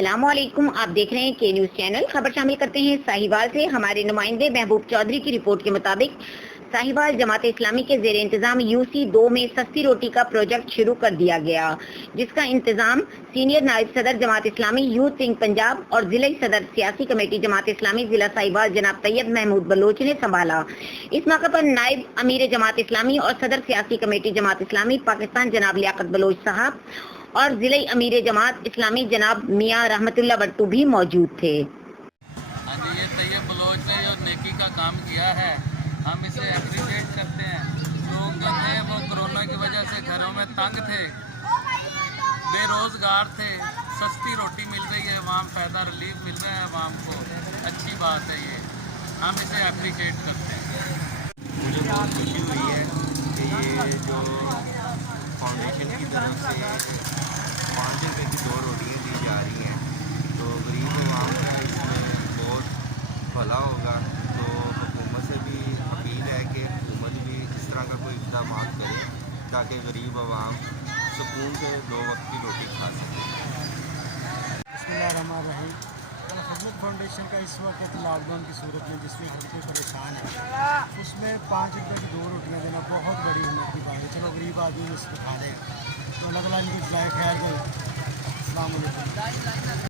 अस्सलाम वालेकुम। आप देख रहे हैं के न्यूज़ चैनल। खबर शामिल करते हैं साहिवाल से। हमारे नुमाइंदे महबूब चौधरी की रिपोर्ट के मुताबिक साहिवाल जमात इस्लामी के ज़ेर इंतज़ाम यूसी 2 में सस्ती रोटी का प्रोजेक्ट शुरू कर दिया गया, जिसका इंतज़ाम सीनियर नायब सदर जमात इस्लामी यूथ विंग पंजाब और ज़िला सदर सियासी कमेटी जमात इस्लामी ज़िला साहिवाल जनाब तैयब महमूद बलोच ने संभाला। इस मौके पर नायब अमीर जमात इस्लामी और सदर सियासी कमेटी जमात इस्लामी पाकिस्तान जनाब लियाकत बलोच साहब और जिले अमीर जमात इस्लामी जनाब मियाँ रहमतुल्लाह बट्टू भी मौजूद थे। हाँ जी, ये तैयब बलोच ने जो नेकी का काम किया है, हम इसे अप्रिशिएट करते हैं। लोग जो थे वो कोरोना की वजह से घरों में तंग थे, बेरोज़गार थे, सस्ती रोटी मिल रही है, वहाँ फ़ायदा रिलीफ मिल रहा है आवाम को। अच्छी बात है, ये हम इसे अप्रिशिएट करते हैं। मुझे बहुत खुशी हुई है कि ये जो फाउंडेशन की तरफ से 5 रुपये की 2 रोटियाँ दी जा रही हैं, तो गरीब आवाम का इसमें बहुत भला होगा। तो हुकूमत से भी अपील है कि हुकूमत भी इस तरह का कोई इक़दाम करे ताकि गरीब आवाम सुकून से 2 वक्त की रोटी खा सके। बिस्मिल्लाहिर्रहमानिर्रहीम। खिदमत फाउंडेशन का इस वक्त लॉकडाउन की सूरत में जिसमें हर कोई परेशान है, उसमें 5 रुपये की 2 रोटियाँ देना बहुत बड़ी हिम्मत की बात है। चलो गरीब आदमी उसको खा लेगा, तो अल्लाह ताला इनकी जज़ाए खैर करे। अस्सलाम वालेकुम।